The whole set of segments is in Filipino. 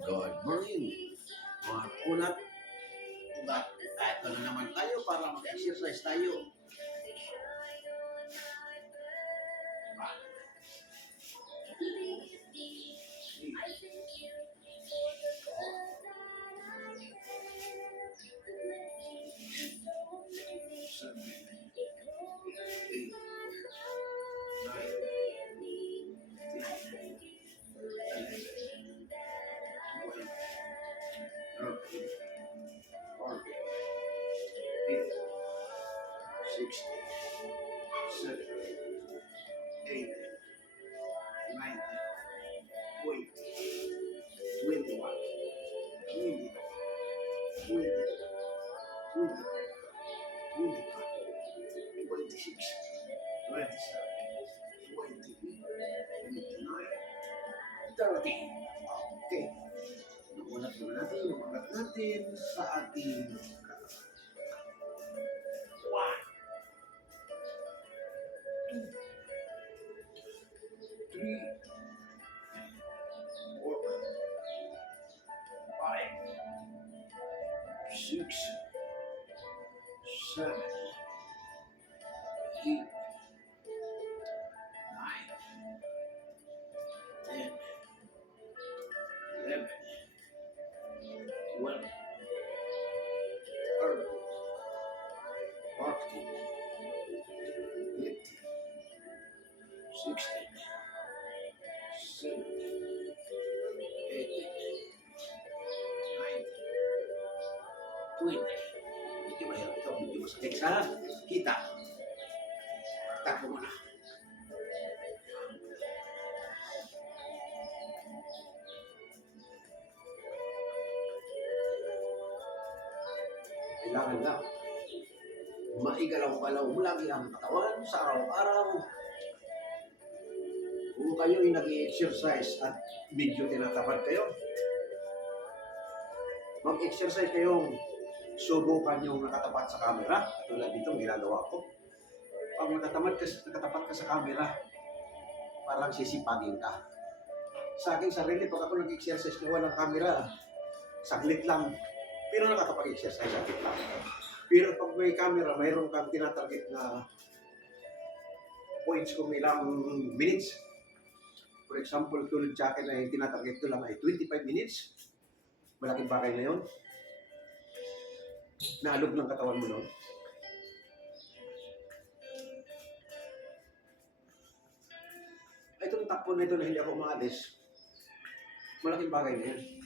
Good morning, mga ulat. Ugat, eto na naman tayo para mag-exercise tayo. Okay. Nakunat muna natin, umangat natin sa ating 1, 2, 3, 4, 5, 6, 7, 8, 9, 10, 11, 12, 13, 14, 15, 16, 17, 18, 19, 20. Medyo mahirap ito, medyo masakit sa hita. Takbo mo na. Kailangan lang maigalaw-galaw mo lagi ang katawan sa araw-araw. Kung kayo ay nag-i-exercise at medyo tinatamad kayo, mag-exercise kayong subukan yung nakatapat sa camera. Tulad dito ginagawa ko. Pag nakatapat ka sa camera, parang sisipagin ka. Sa aking sarili, pag ako nag-exercise na walang camera, saglit lang. Pero nakakapag-exercise saglit lang. Pero pag may camera, mayroon kang tinatarget na points kung ilang minutes. For example, tulad sa akin ay tinatarget ko lang ay 25 minutes. Malaking bagay na yun. Naalog ng katawan mo noon. Itong takbo na ito na hindi ako umaalis, malaking bagay na yan.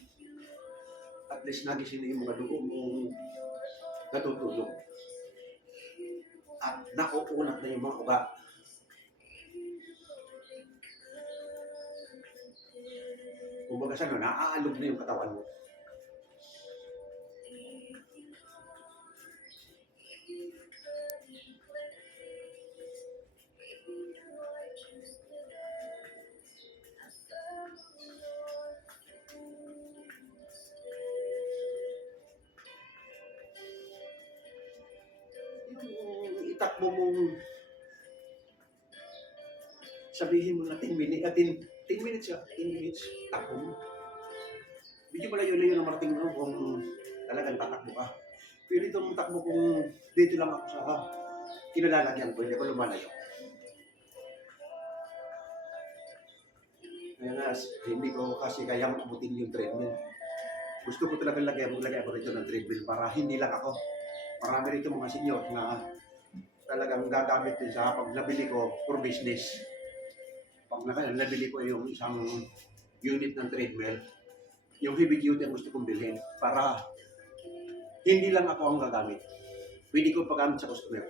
At least nagising na yung mga dugo mong natutulog. At nauunat na yung mga ugat. Kumbaga sa naaalog na yung katawan mo. Itakbo mong sabihin mo na 10 minutes, 10 minutes ya, 10 minutes, takbo mo. Medyo malayo-layo na marating mo kung talagang tatakbo ka. Pero itong takbo kung dito lang ako sa kinalalagyan ko, hindi ako lumalayo. Kaya nga, hindi ko kasi kayang abutin yung treadmill. Gusto ko talagang lagyan ako rito ng treadmill para hindi lang ako. Marami rito mga senior na talagang gagamit din sa pag nabili ko for business. Pag nabili ko yung isang unit ng treadmill, yung heavy duty ang gusto kong bilhin para hindi lang ako ang gagamit. Pwede ko pagamit sa customer.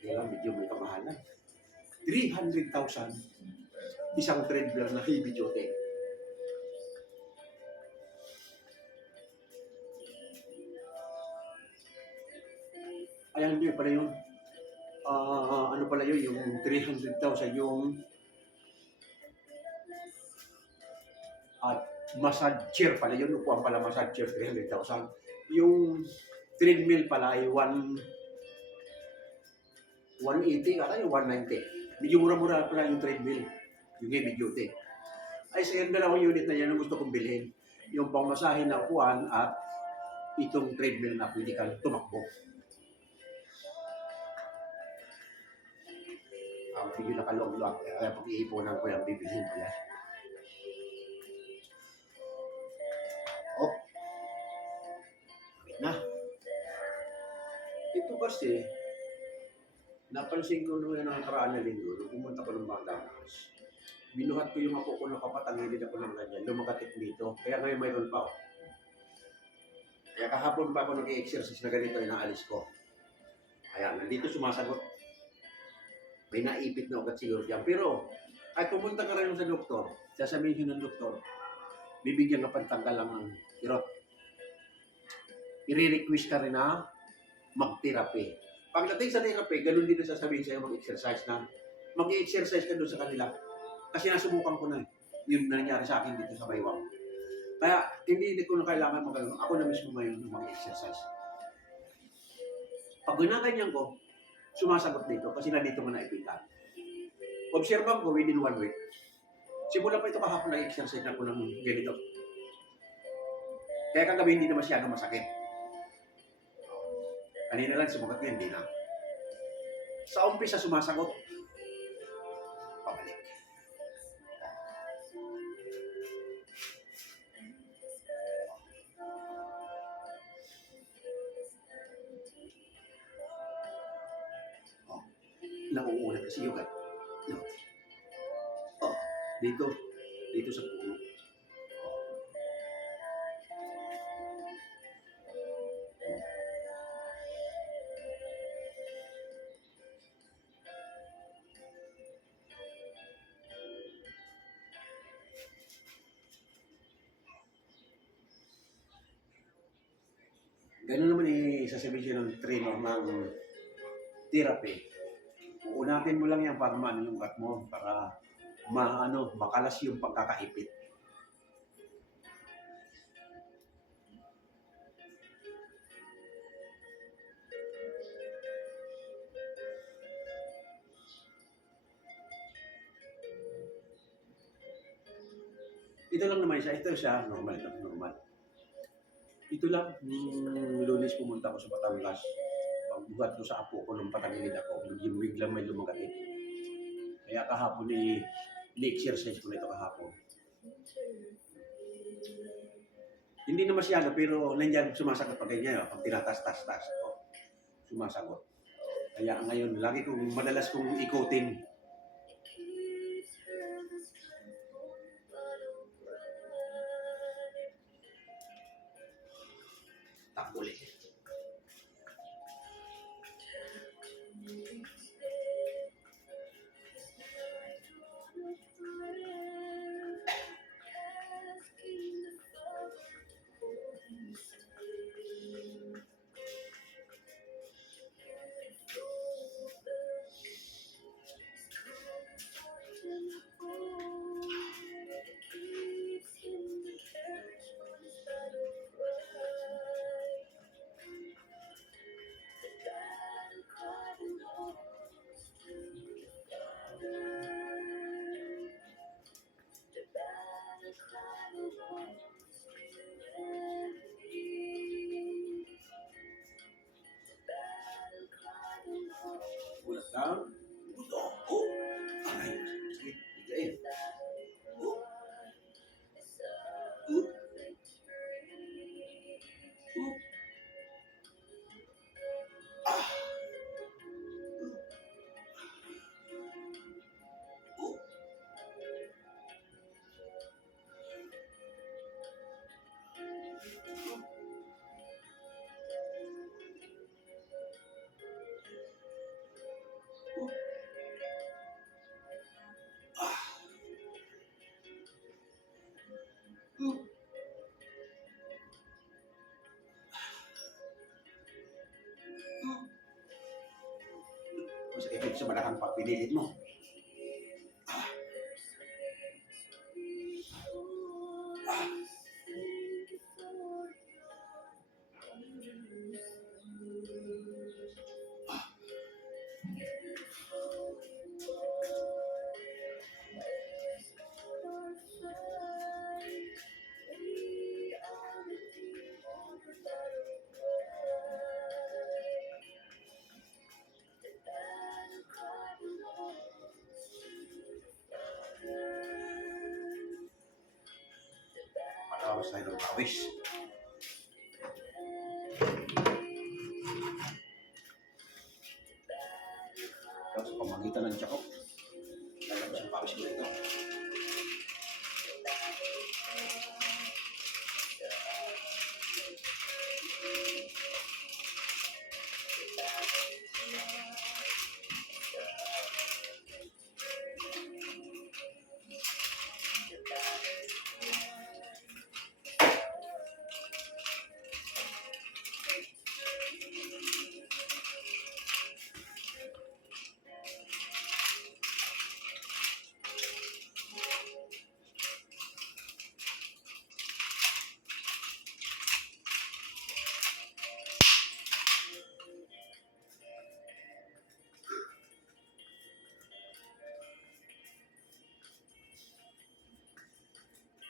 Kaya lang, medyo may kamahalan. 300,000 isang treadmill na heavy duty. Ayan nyo pala yung ano pala yun, yung 300,000 yung massage chair pala yun, upuan pala massage chair, 300,000. Yung treadmill pala ay 180, ata yung 190. Medyo mura-mura pala yung treadmill, yung heavy duty. Ay, sa yung dalawang unit na yan ang gusto kong bilhin. Yung pangmasahin ng kuwan at itong treadmill na pwede kang tumakbo. Ang medyo nakalog-log. Kaya pag-iipunan ko yan, bibilhin ko yan. Oh, wait na. Ito kasi, napansin ko nung yung nakaraan na linggo, nung pumunta ko ng Batangas, binuhat ko yung ako ko ng kapatangilid ako ng ganyan, lumagatik dito. Kaya ngayon mayroon pa. Kaya kahapon pa ako nag-exercise na ganito, inaalis ko. Kaya nandito sumasagot. May naipit na ugat siguro diyan. Pero, ay pumunta ka rin sa doktor, sasabihin ng doktor, bibigyan ka pantanggal lang ng kirot. I-request ka rin na mag-therapy. Pagdating sa therapy, ganun din na sasabihin sa'yo mag-exercise na mag-exercise ka doon sa kanila. Kasi nasubukan ko na eh. Yun na nangyari sa akin dito sa Baywang. Kaya hindi ko na kailangan mag-ano. Ako na mismo ngayon mag-exercise. Pag ginaganyan ko, sumasagot dito kasi nandito mo naipitan. Observan ko within 1 week. Simula pa ito kahapon nag-exercise na ko ng ganito. Kaya kagabi hindi na masyadong masakit. Kanina lang sumagot niya, hindi na. Sa umpisa sumasagot. Pabalik. Oh, nauuna kasi yung no. Oh, dito sa puno. Ganun naman sasabihin siya ng trainer ng therapy. Uunatin mo lang yan para maano yung gut mo, para makalas yung pagkakaipit. Ito lang naman siya, normal. Ito lang, Lunes pumunta ko sa Batangas. Pagbuhat ko sa apo ko nung patagilid ako, biglang may lumagatik. Kaya kahapon ni-exercise ko na ito kahapon. Hindi na masyado, pero nandiyan sumasagot pag ganyan, pag tinatas-tas-tas ko, sumasagot. Kaya ngayon, madalas kong ikutin. Takbo ulit. Ulat lang. Aray, sakit. Biglain. Masakit sa balakang pag pinilit mo. bawas tayo ng pawis. Tapos sa pamagitan ng tiyako, lalabas ang pawis ko dito.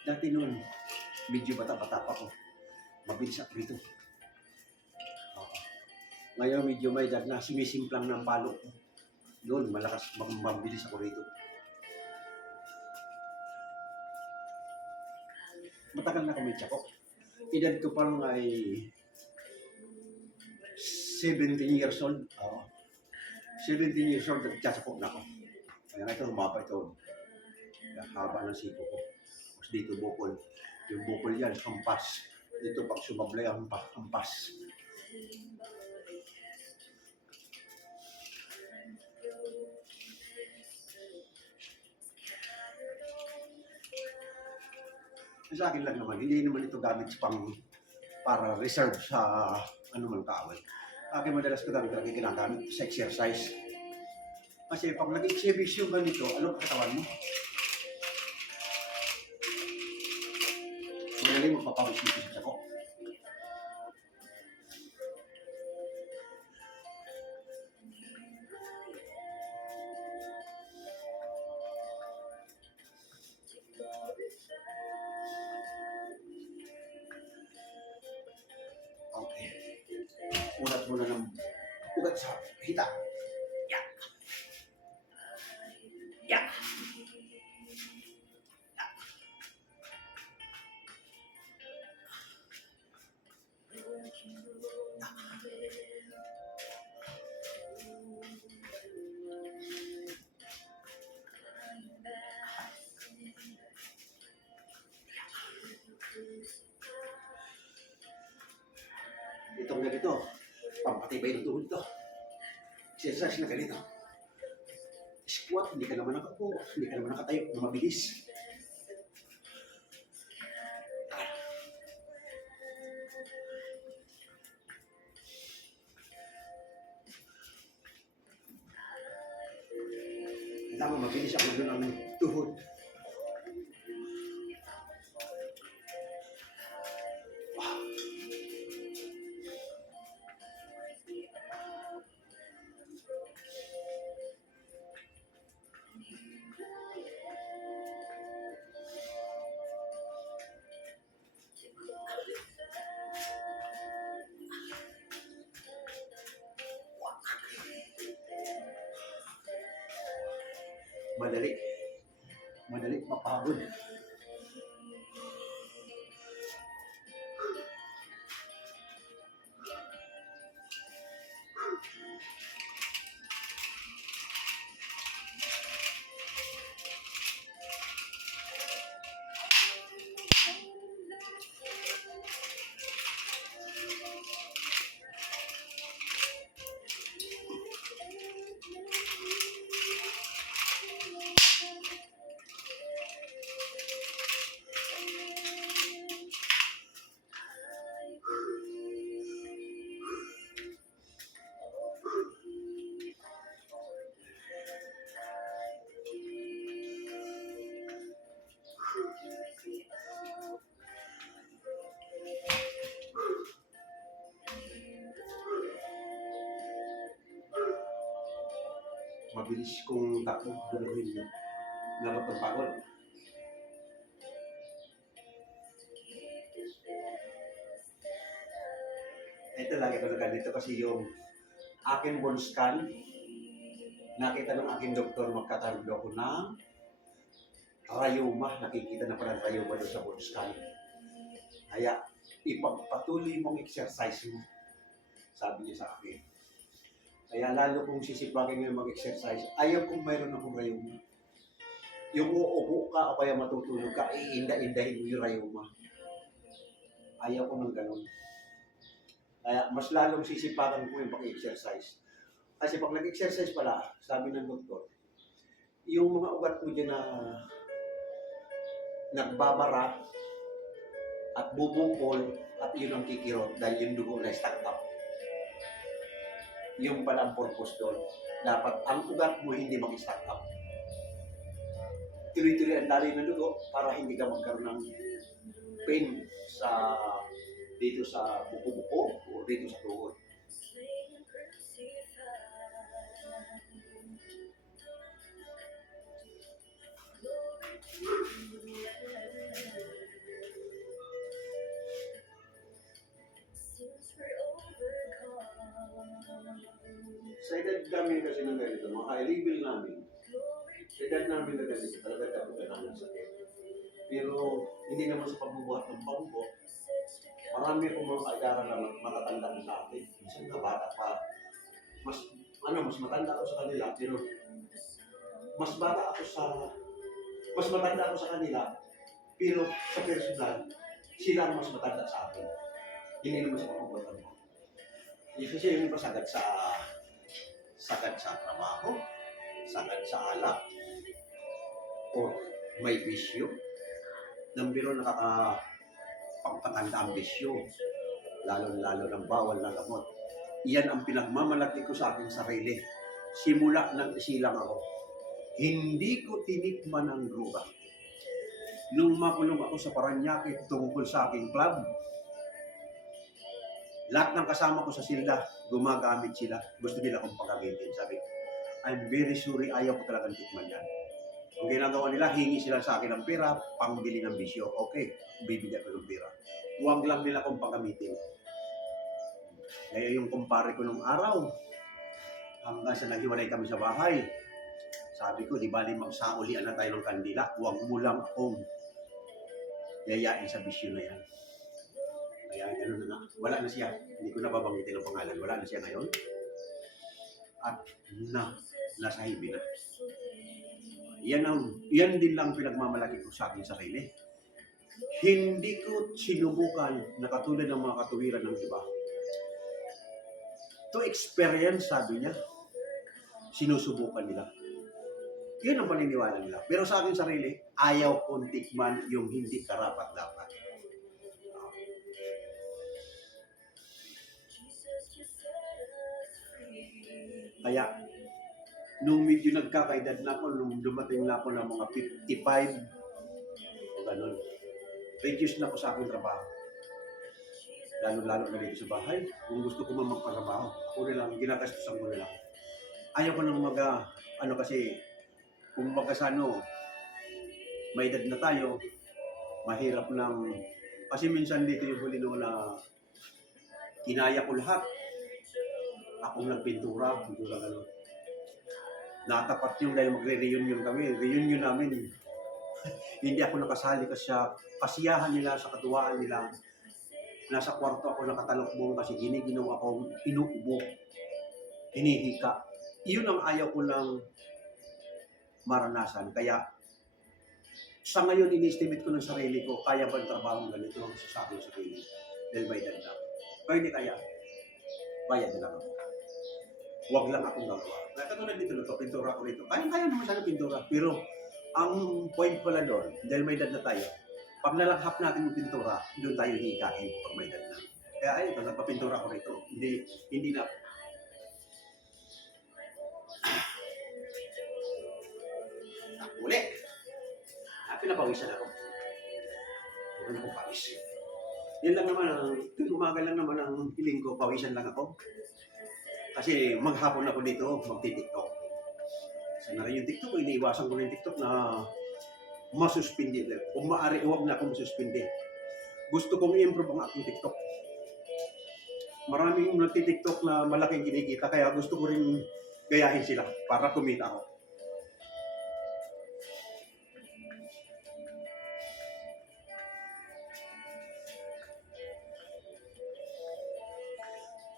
Dati noon, medyo bata-bata pa ko. Mabilis ako rito. Oo. Ngayon medyo may edad na, sumisimplang ng palo. Noon, malakas, mabilis ako rito. Matagal na kami tsako. Edad ko pa lang ay 17 years old. Oo. 17 years old, nagtsasako na ako. Kaya ito, humaba ito. Haba ng sipo ko. Tapos dito bukol. Yung bukol yan, hampas. Dito pag sumablay ang hampas. Sa akin lang naman, hindi naman ito gamit pang para reserve sa anumang kaaway. Akin madalas ko talaga ginagamit sa exercise. Kasi pag nag-exhibition ka nito, ano ang katawan mo? Magaling magpapawis dito sa tsako. Okay. Ulat muna ng ugat sa hita. Yak! Yak! Itong ganito, pampatibay ng tuhod ito. Exercise na ganito. Squat, hindi ka naman nakaupo, hindi ka naman nakatayo na mabilis. Alam mo, mabilis ako doon ng tuhod. Madali mapagod. Mabilis kong takbo gagawin yun. Lagot ng pagod. Ito lagi ko na ganito kasi yung aking bone scan, nakita ng aking doktor magkataroon ako ng rayuma. Nakikita na pala rayuma doon sa bone scan. Kaya ipagpatuloy mong exercise mo, sabi niya sa akin. Kaya lalo kong sisipagin ngayon mag-exercise, ayaw kung mayroon akong rayuma. Yung uupo ka o kaya matutulog ka, iinda-indahin mo yung rayuma. Ayaw ko ng ganun. Kaya mas lalong sisipagan ko yung pag-exercise. Kasi pag nag-exercise pala, sabi ng doktor, yung mga ugat mo dyan na nagbabara at bubungkol at yun ang kikirot dahil yung dugo na stuck up. Yung pala ang purpose doon. Dapat ang ugat mo hindi mag-stuck up. Tuloy-tuloy ang dali ng dugo para hindi ka magkaroon ng pain sa dito sa buko-buko o dito sa tuhod. Sa edad namin kasi ng ganito, mga high level namin, sa edad namin na ganito, talaga dapat na ng sakit. Pero hindi naman sa pagbubuhat ng bangko, marami akong mga kaagaran na matatanda na sa akin. Minsan kabata pa, mas matanda ako sa kanila, pero mas matanda ako sa kanila, pero sa personal, sila ang mas matanda sa akin. Hindi naman sa pagbubuhat ng bangko. Kasi yung iba sagad sa trabaho, sagad sa alak, o may bisyo. Nang biro nakakapagpatanda ang bisyo, lalo ng bawal na gamot. Iyan ang pinagmamalaki ko sa aking sarili. Simula nang isilang ako, hindi ko tinikman ang droga. Nung makulong ako sa Paranaque tungkol sa aking club, lahat ng kasama ko sa silda, gumagamit sila. Gusto nila akong pagamitin. Sabi, I'm very sorry, ayaw ko talagang tikman yan. Ang ginagawa nila, hingi sila sa akin ng pera, pangbili ng bisyo. Okay, bibigyan ko ng pera. Huwag lang nila akong pagamitin. Kaya yung kumpare ko nung araw, hanggang sa naghiwalay kami sa bahay, sabi ko, di bali magsaulian na tayo ng kandila, huwag mo lang akong yayain sa bisyo na yan. Kaya gano'n na nga. Wala na siya. Hindi ko nababanggitin ang pangalan. Wala na siya ngayon. At nasa hibi na. Yan din lang pinagmamalaki ko sa aking sarili. Hindi ko sinubukan na katulad ng mga katuwiran ng iba. To experience, sabi niya, sinusubukan nila. Yan ang paniniwala nila. Pero sa aking sarili, ayaw kong tikman yung hindi karapat-dapat. Kaya, nung medyo nagkakaedad na ako, nung dumating na ako ng mga 55, o ganun, reduce na ako sa aking trabaho. Lalo-lalo na dito sa bahay. Kung gusto ko man magpatrabaho, ako na lang, ginagastusan ko na lang. Ayaw ko nang kasi, kung magkasano, may edad na tayo, mahirap lang, kasi minsan dito yung huli noon na kinaya ko lahat. Akong nagpintura, pintura gano'n. Natapat yung dahil magre-reunion kami. Reunion namin, hindi ako nakasali kasi sa kasiyahan nila, sa katuwaan nila. Nasa kwarto ako nakatalokbong kasi ginawa akong inuubo, hinihika. Iyon ang ayaw ko lang maranasan. Kaya sa ngayon, ini-estimate ko ng sarili ko, kaya ba ang trabaho ganito sa akin sarili? Dahil may danda. Kaya hindi kaya, bayad na lang ako. Huwag lang akong gagawa. Katulad dito, pintura ko rito. Kaya naman sana pintura. Pero ang point pala doon, dahil may edad na tayo, pag nalaghap natin yung pintura, doon tayo hihikain pag may edad na. Kaya ayun, nagpapintura ko rito. Hindi na. Uli! Pinapawisan ako. Ano ko pawis? Yan lang naman, umaga lang naman ang piling ko, pawisan lang ako. Kasi maghapon ako dito, magti-TikTok. Sana rin yung TikTok, iniiwasan ko na yung TikTok na masuspindi. Kung maaari, huwag na akong masuspindi. Gusto kong i-improve ang aking TikTok. Maraming nagti-TikTok na malaking kinikita, kaya gusto ko rin gayahin sila para kumita ako.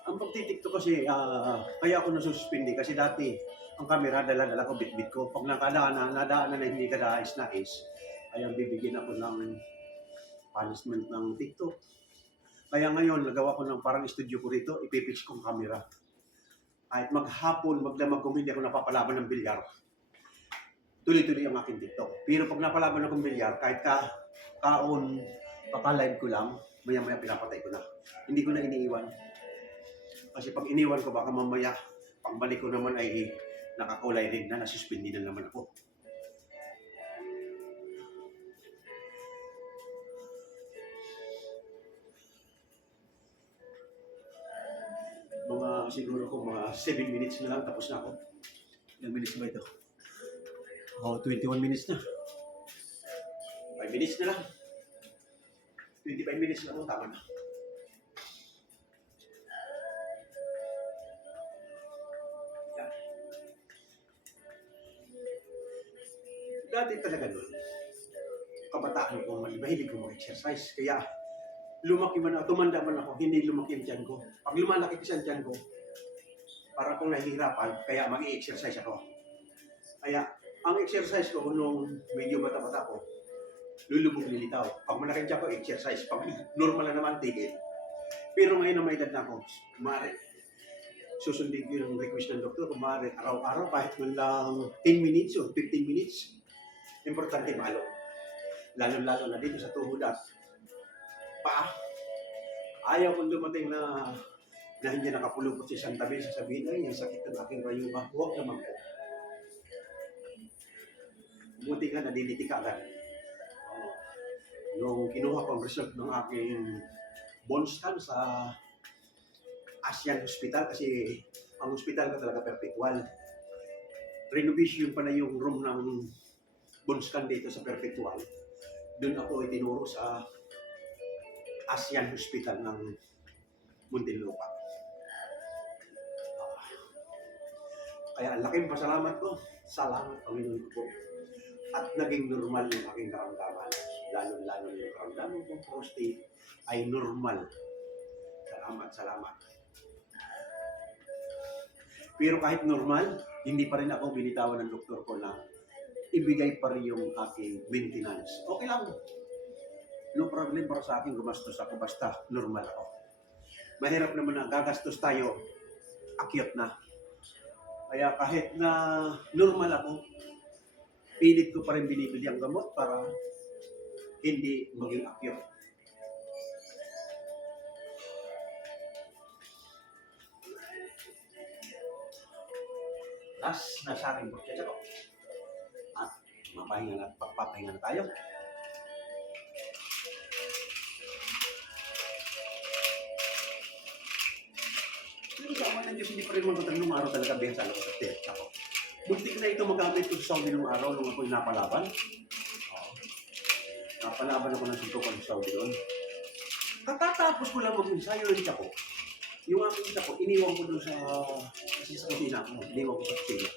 Ang pagtitiktok kasi, kaya ako nasususpindi kasi dati, ang camera, dala-dala ko, bit-bit ko. Pag nadaanan na hindi ka nais-nais, ay ang bibigyan ako ng punishment ng TikTok. Kaya ngayon, nagawa ko ng parang studio ko rito, ipipix kong camera. Kahit maghapon, magdamag kung hindi ako napapalaban ng bilyar, tuloy-tuloy ang aking TikTok. Pero pag napalaban akong bilyar, kahit kaon, paka-live ko lang, maya-maya pinapatay ko na. Hindi ko na iniiwan. Kasi pag iniwan ko, baka mamaya, pagbalik ko naman ay nakakulay rin na, nasuspindi na naman ako. Siguro ko mga 7 minutes na lang, tapos na ako. Ilang minutes ba ito? 21 minutes na. 5 minutes na lang. 25 minutes na ako, tama na. Yan. Dati talaga nun, kabataan ko, mahilig ko mag-exercise. Kaya lumaki man ako, tumanda man ako, hindi lumaki ang tiyan ko. Pag lumalaki kasi ang tiyan ko, para akong nahihirapan, kaya mag-i-exercise ako. Kaya, ang exercise ko nung medyo bata-bata ko, lulubog lilitaw. Pag malaki tiyan ko, exercise. Pag normal na naman, tigil. Pero ngayon na may edad na ako, kumari, susundin ko yung request ng doktor, kumari, araw-araw, kahit man lang 10 minutes o 15 minutes, importante malo. Lalo-lalo na dito sa tuhod at paa. Ayaw kong dumating na hindi nakapulupot si isang tabi, sasabihin, ay, ang sakit ng aking rayuha. Huwag naman po. Buti nga, nadiliti ka agad. Nung kinuha ko ang result ng aking bone scan sa Asian Hospital, kasi ang hospital ko talaga perpetual. Renovation pa na yung room ng bone scan dito sa perpetual. Doon ako itinuro sa Asian Hospital ng Muntinlupa. Kaya ang laking pasalamat ko, salamat Panginoon ko po. At naging normal yung aking karamdaman. Lalo-lalo yung karamdaman ko, prostate, ay normal. Salamat. Pero kahit normal, hindi pa rin ako binitawan ng doktor ko na ibigay pa rin yung aking maintenance. Okay lang. No problem para sa akin, gumastos ako basta normal ako. Mahirap naman na gagastos tayo, akyat na. Kaya kahit na normal ako, pilit ko pa rin binibili ang gamot para hindi maging akyat. Last na sa aking proseso ko. At papahinga na tayo. Pero sa aman ng Diyos, hindi pa rin magutang nung araw talaga bihasa ako sa tiyatsa ko. Buntik na ito magamit ko sa Saudi nung araw nung ako'y napalaban. Napalaban ako ng suntukan sa Saudi doon. Katatapos ko lang mag-ensayo ng tiyak ko. Yung aking tiyak ko, iniwan ko doon sa kusina ko. Iniwan ko sa kusina.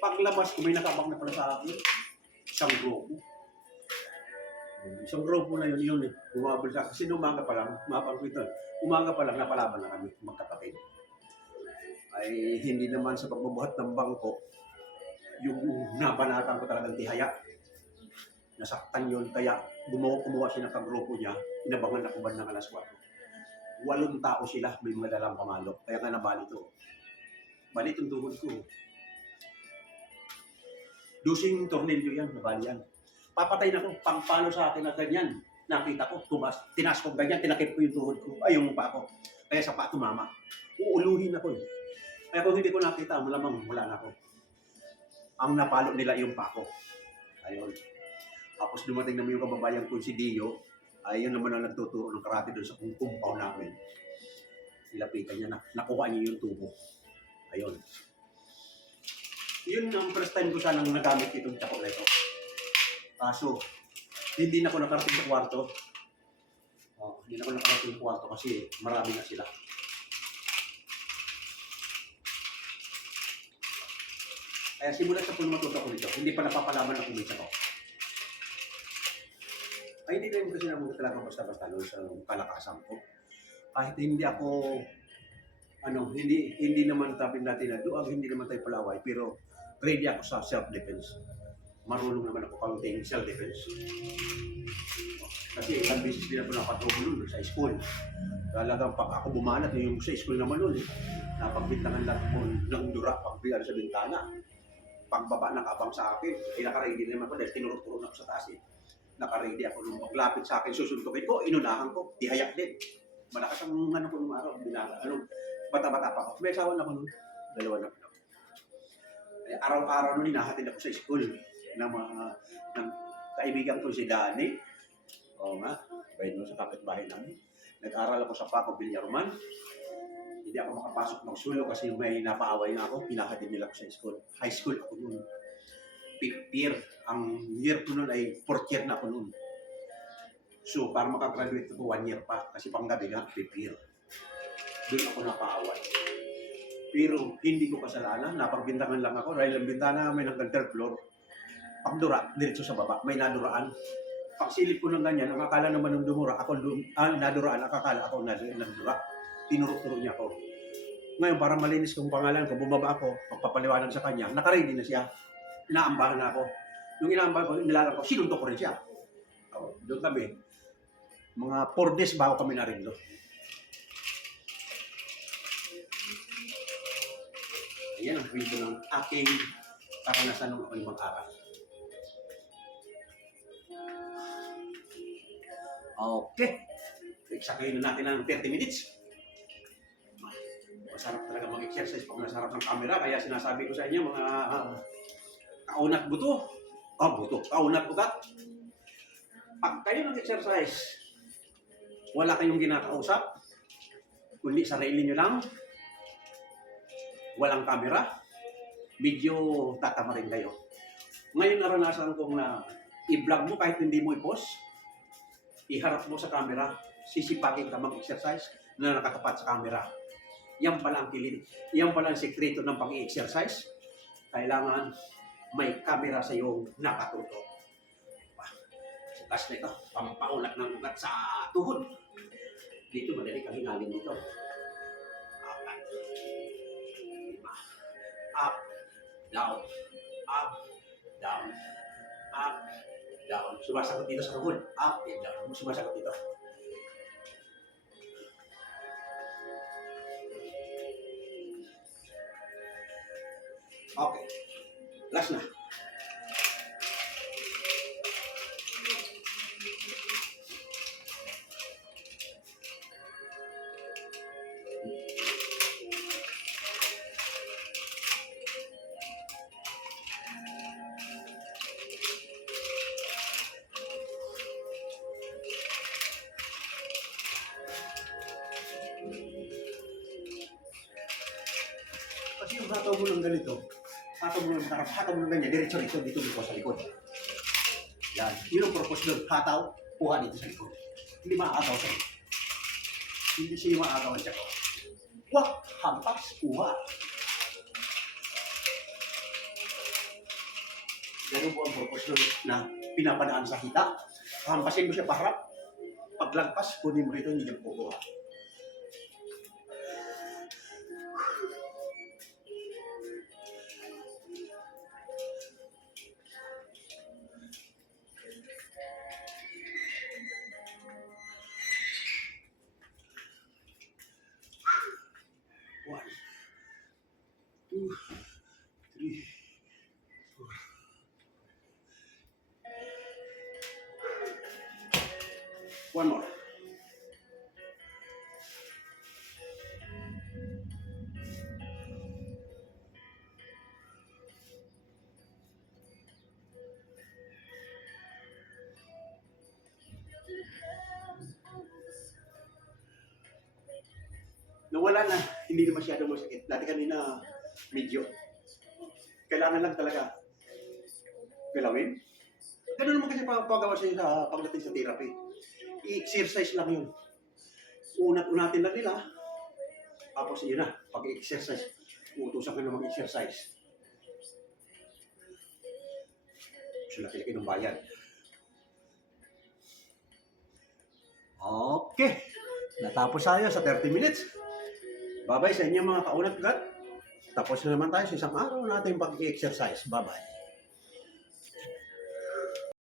Paglabas ko, may nakabang na pala sa akin. Isang grupo. Isang grupo na yun eh. Bumabal sa akin. Kasi umaga pa lang, mapang ko ito. Umaga pa lang, napalaban na kami, magkapatid. Ay hindi naman sa pagbubuhat ng bangko, yung nabanatan ko talagang tihaya. Nasaktan yun, kaya kumuha siya ng kagrupo niya, inabangan ako ba ng alas 4. 8 tao sila, may mga dalang pamalo. Kaya nga nabali ito. Bali itong tuhod ko. 12 tornilyo yan, nabali yan. Papatay na ko, pangpalo sa akin na ganyan. Nakita ko, tinas ko ganyan, tinakip ko yung tuhod ko, ay yung pa ko. Kaya sa pa tumama. Uuluhin ako eh. Kaya kung hindi ko nakita, malamang wala na ako. Ang napalo nila yung pa ko. Ayun. Tapos dumating naman yung kababayan ko si Dio, ay yun naman ang nagtuturo ng karate doon sa compound namin. Nilapitan niya na, nakuha niya yung tubo. Ayun. Yun ang first time ko sanang nagamit itong tsako na ito. Kaso, hindi na ako nakarating sa kwarto. Hindi na ako nakarating sa kwarto kasi marami na sila. Kaya simulat sa pulmatuto ko nito, hindi pa napapalaman ang kumita ko. Ay, hindi rin kasi naman talaga basta-basta sa kalakasan ko. Kahit hindi ako hindi naman tapin natin na duag, hindi naman tayo palaway, pero ready ako sa self-defense. Marunong naman ako kaunting self-defense. Kasi ilang beses din ako napatulog nun sa school. Talagang pag ako bumanat, yung sa school naman nun, napagbintangan lang ako ng dura pagbilan sa bintana. Pagbaba nakabang sa akin, naka-ready naman ako dahil tinurok-turok na ako sa taas. Naka-ready ako nung maglapit sa akin, susuntukin ko, inunahan ko, tihayak din. Malakas ang ko nung araw, bata-bata pa ako. May asawa na ako nun, 2 na ako. Araw-araw nun, hinahatid ako sa school ng kaibigan ko si Danny. Oo nga, bayan mo sa kapitbahay namin. Nag-aral ako sa Paco Villarman. Hindi ako makapasok ng sulo kasi may napaaway na ako. Hinahatid nila ako sa school. High school ako nun. 5th year. Ang year ko nun ay 4th year na ako nun. So, para makagraduate ko 1 year pa. Kasi panggabi nga, 5th year. Doon ako napaaway. Pero hindi ko kasalanan. Napagbintangan lang ako. Dahil ang bintana namin hanggang 3rd floor. Pagdura, diretso sa baba. May naduraan. Pagsilip ko ng ganyan, ang akala naman ng dumura, naduraan, akakala ako nagdura. Tinurok-turok niya ako. Ngayon, para malinis kong pangalan ko, bumaba ako, pagpapaliwanag sa kanya, naka-ready na siya. Inaambahan na ako. Nung inaambahan ko, nilalang ko, sinuntok ko rin siya. Doon kami. Mga 4 days bago kami narin doon. Ayan ang kwento ng aking karanasan ng ako ibang araw. Okay. Eksakayin na natin ng 30 minutes. Masarap talaga mag-exercise pag nasa harap ng camera. Kaya sinasabi ko sa inyo, mga kaunat buto. Kaunat ugat. Pag kayo nag-exercise, wala kayong ginakausap, kundi sarili nyo lang, walang camera, medyo tatama rin kayo. Ngayon naranasan kong na i-vlog mo kahit hindi mo i-post, iharap mo sa camera, sisipakin ka mag-exercise na nakatapat sa camera. Yan pala ang kilid. Yan pala ang sekreto ng pag-i-exercise. Kailangan may camera sa iyong nakatutok. Bukas na ito, pampaulat ng ugat sa tuhod. Dito, madali kang hingalin dito. Up, down, up, down, up, down. Sumasagot dito sa tuhod. Up and down. Sumasagot dito. Okay. Last na. Kasi yung hataw mo ng ganito, hataw mo ng harap, hataw mo ng ganyan, diretso rito, dito sa likod. Yan. Yun ang purpose doon. Hataw, kuha dito sa likod. Hindi maagaw sa'yo. Hindi siya maagaw ang tiyak ko. Wak! Hampas! Kuha! Ganun po ang purpose doon na pinapadaan sa hita. Hampasin mo siya paharap. Paglagpas, kunin mo rito, hindi niya kukuha. One more. Nawala na, hindi na masyadong masakit. Dati kanina, medyo. Kailangan lang talaga galawin. Ganun naman kasi pagawa siya sa pagdating sa therapy. I-exercise lang yun. Unat-unatin lang nila. Tapos yun na, pag-exercise. Utusan ka na mag-exercise. Sila kilaki ng bayan. Okay. Natapos tayo sa 30 minutes. Bye-bye sa inyo mga kaunat-gat. Tapos na naman tayo sa isang araw natin pag-exercise. Bye-bye.